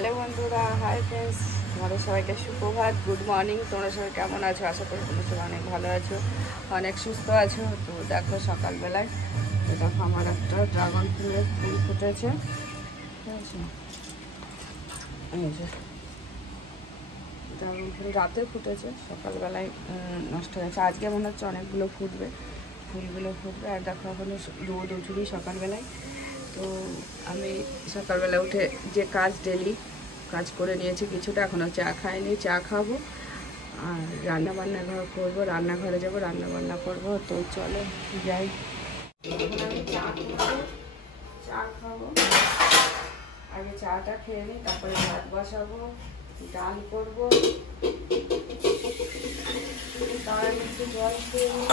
Hello বন্ধুরা, hi friends, তোমাদের সবাইকে সুপ্রভাত, গুড মর্নিং। তোমরা সবাই কেমন আছো? আশা করি তোমরা সবাই অনেক ভালো আছো, অনেক সুস্থ আছো। তো দেখো সকালবেলায় দেখো আমার একটা ড্রাগন ফুলের ফুল ফুটেছে, ঠিক আছে? এই যে ড্রাগন ফুল রাতে ফুটেছে, সকালবেলায় নষ্ট হয়েছে। আজকে মনে হচ্ছে অনেকগুলো ফুটবে, ফুলগুলো ফুটবে। আর দেখো এখনো রোদ উঠুনি সকালবেলায়। তো আমি সকালবেলা উঠে যে কাজ ডেলি কাজ করে নিয়েছি কিছুটা, এখনও চা খাইনি, চা খাবো আর রান্নাবান্না করবো, রান্নাঘরে যাবো, রান্নাবান্না করবো। তো চলো যাই। এখন আমি চা খাবো, আগে চাটা খেয়ে নিই, তারপরে ভাত বসাবো, ডাল করবো, তার একটু জল খেয়ে নিই।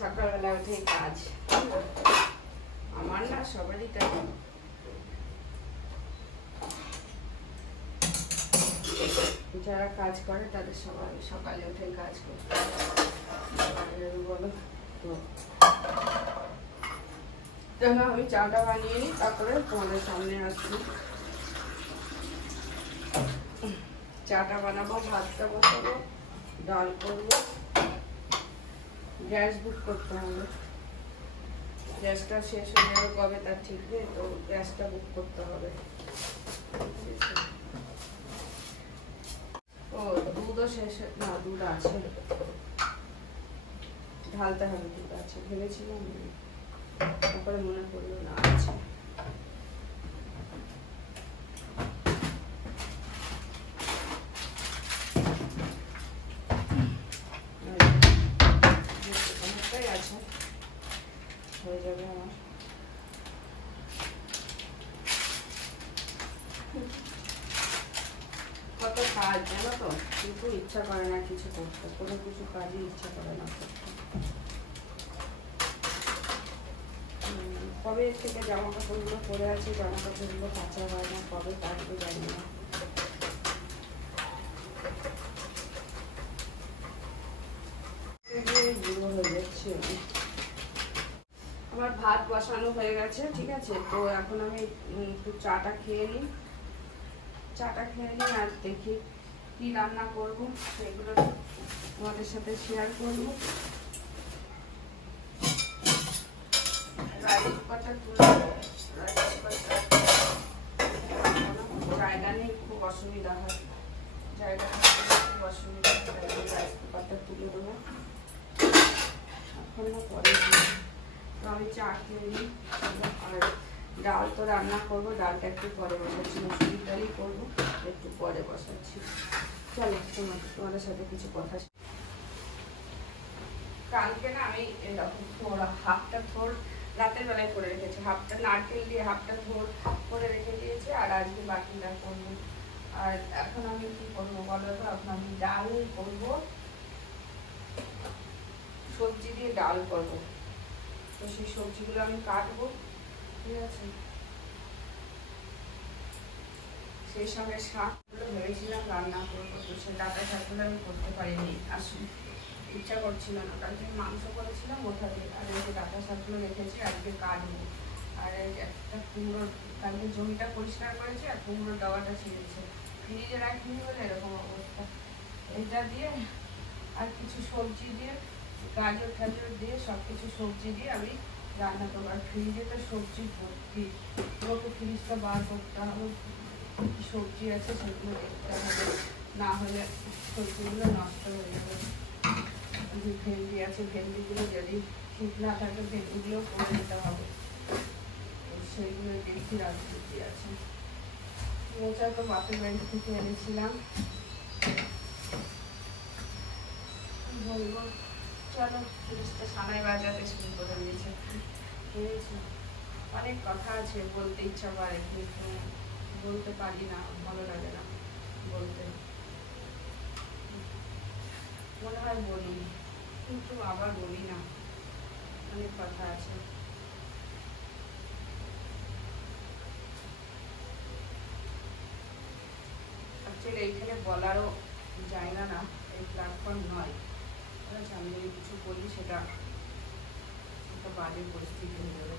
সকালবেলা উঠে কাজ আমার না, সবারই তাই। যারা কাজ করে তাদের সবাই সকালে উঠে কাজ করতে বলো। তো আমি চাটা বানিয়ে নিই, তারপরে তোমাদের সামনে আসছি। চাটা বানাবো, ভাতটা বসাবো, ডাল করবো, গ্যাস বুক করতে হবে। গ্যাসটা শেষ হয়ে যাবে কবে তার ঠিক নেই, তো গ্যাসটা বুক করতে হবে। ও দুধও শেষ, না দুধ আছে, ঢালতে হবে, দুধ আছে ভেবেছিলাম, তারপরে মনে পড়লো না আছে। আছে, হয়ে যাবে আমার। কত কাজ জানো তো, কিন্তু ইচ্ছা করে না কিছু করতে, কোনো কিছু কাজই ইচ্ছা করে না করতে। কবে থেকে জামা কাপড়গুলো পরে আছে, জামা কাপড়গুলো কাঁচা হয় না, কবে কাটবে জানি না। বুড়ো হয়ে যাচ্ছে। আমার ভাত বসানো হয়ে গেছে, ঠিক আছে? তো এখন আমি একটু চাটা খেয়ে নিই, চাটা খেয়ে নিই আর দেখি কি রান্না করবো, সেগুলো তোমাদের সাথে শেয়ার করবো। রাইস কুকারটা তুলে জায়গা নেই, খুব অসুবিধা হয়, জায়গা থাকলে খুব অসুবিধা হয়। রাইস কুকারটা তুলে দেবো এখন না, পরে। তো আমি চা খেয়ে নিই আর ডাল তো রান্না করবো, ডালটা একটু পরে বসাচ্ছি, মুসুরির ডালই করবো, একটু পরে বসাচ্ছি। চলো তোমাদের সাথে কিছু কথা। কালকে না আমি এরকম হাফটা থোড় রাতের বেলায় করে রেখেছি, হাফটা নারকেল দিয়ে হাফটা থোড় করে রেখে দিয়েছি, আর আজকে বাকিটা করবো। আর এখন আমি কি করবো বলো তো, এখন আমি ডাল করবো, সবজি দিয়ে ডাল করবো। তো সেই সবজিগুলো আমি কাটবো, ঠিক আছে? সেই সঙ্গে শাকগুলো ভেবেছিলাম রান্না করবো, তো সে ডাটা শাকগুলো আমি করতে পারিনি, আসলে ইচ্ছা করছিল না। কালকে মাংস করেছিলাম ওঠা দিয়ে, আর এই যে ডাটা শাকগুলো রেখেছি আজকে কাটবো। আর একটা কুমড়ো, কালকে জমিটা পরিষ্কার করেছি আর কুমড়োর ডাবাটা ছিঁড়েছে, ফ্রিজে রাখিনি বলে এরকম অবস্থা। এটা দিয়ে আর কিছু সবজি দিয়ে, গাজর টাজর দিয়ে, সব কিছু সবজি দিয়ে আমি রান্না করবো। আর ফ্রিজে তো সবজি ভর্তি, পুরো ফ্রিজটা বার করতে হবে, কি সবজি আছে সেগুলো দেখতে হবে, না হলে সবজিগুলো নষ্ট হয়ে যাবে। ভেন্ডি আছে, ভেন্ডিগুলো যদি ঠিক না থাকে ভেন্ডিগুলো করে নিতে হবে, সেইগুলো দেখি রাজনীতি আছে। মোচা তো বাপের বাড়ি থেকে এনেছিলাম, বলবো চলো ফ্রিজটা সানাই বাজাতে শুরু করে দিয়েছে, ভেবেছি অনেক কথা আছে, বলতে ইচ্ছা করে কিন্তু বলতে পারি না, ভালো লাগে না বলতে। মনে হয় বলি কিন্তু আবার বলি না, অনেক কথা আছে। অ্যাকচুয়ালি এইখানে বলারও জায়গা না, এই প্ল্যাটফর্ম নয়। আমি যদি কিছু বলি সেটা একটা বাজে পরিস্থিতি হয়ে যাবে।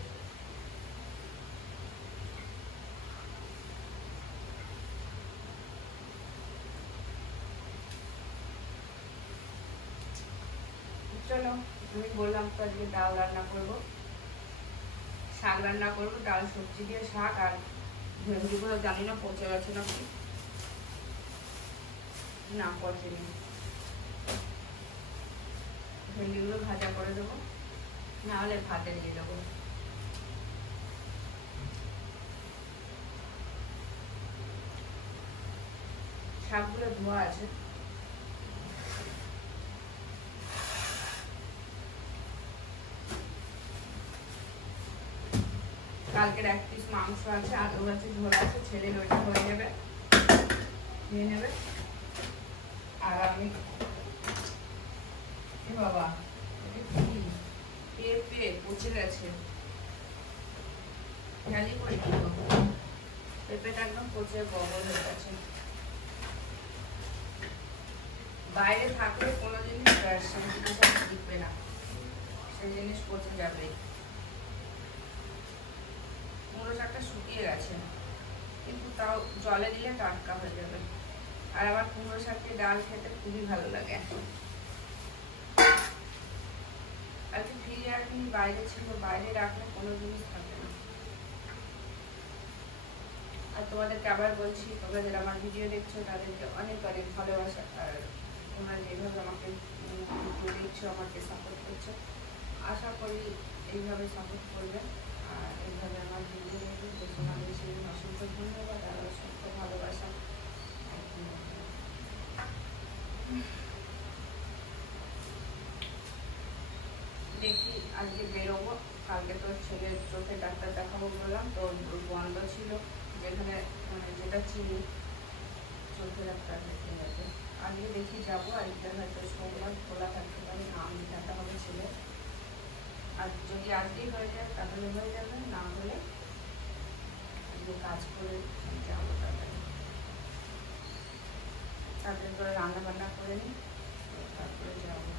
চলো, আমি বললাম তো আজকে ডাল রান্না করবো, শাক রান্না করবো, ডাল সবজি দিয়ে শাক। আর ভেন্ডিগুলো জানি না পচে গেছে নাকি, না পচেনি। ভেন্ডিগুলো ভাজা করে দেবো, না হলে ভাতে দিয়ে দেবো। শাকগুলো ধোয়া আছে। কালকের 1 পিস মাংস আছে, আলু আছে, ঝোল আছে, ছেলে ওইটা হয়ে যাবে, নিয়ে নেবে। আর আমি বাবা পেঁপে পচে গেছে, খালি করে দিব। পেঁপেটা একদম পচে বগল হয়ে গেছে। বাইরে থাকলে কোনো জিনিস দিবে না, সেই জিনিস পচে যাবে। মুলো শাকটা শুকিয়ে গেছে কিন্তু তাও জলে দিলে টাটকা হয়ে যাবে। আর আমার কুমড়ো শাককে ডাল খেতে খুবই ভালো লাগে। আজকে ফ্রিজে একদিন বাইরে ছিল, বাইরে রাখলে কোনো জিনিস থাকে না। আর তোমাদেরকে আবার বলছি, তোমরা যারা আমার ভিডিও দেখছো তাদেরকে অনেক অনেক ভালোবাসা। আর তোমরা যেভাবে আমাকে দেখছো, আমাকে সাপোর্ট করছো, আশা করি এইভাবে সাপোর্ট করবে। আর এইভাবে আমার ভিডিও দেখবে, তোমাদের সেই অসংখ্য ধন্যবাদ আর অসংখ্য ভালোবাসা। দেখি আজকে বেরোবো, কালকে তো ছেলের চোখে ডাক্তার দেখাবো বললাম, তো বন্ধ ছিল যেখানে, মানে যেটা চিনি চোখে ডাক্তার দেখতে যাবে। আজকে দেখি যাবো, আজকে হয়তো সোমবার খোলা থাকতে পারে, নাম দেখা হবে ছেলে। আর যদি আজকেই হয়ে যায় তাহলে হয়ে যাবে, না হলে আজকে কাজ করে যাবো। তাড়াতাড়ি করে রান্না বান্না করে নিই, তারপরে যাবো।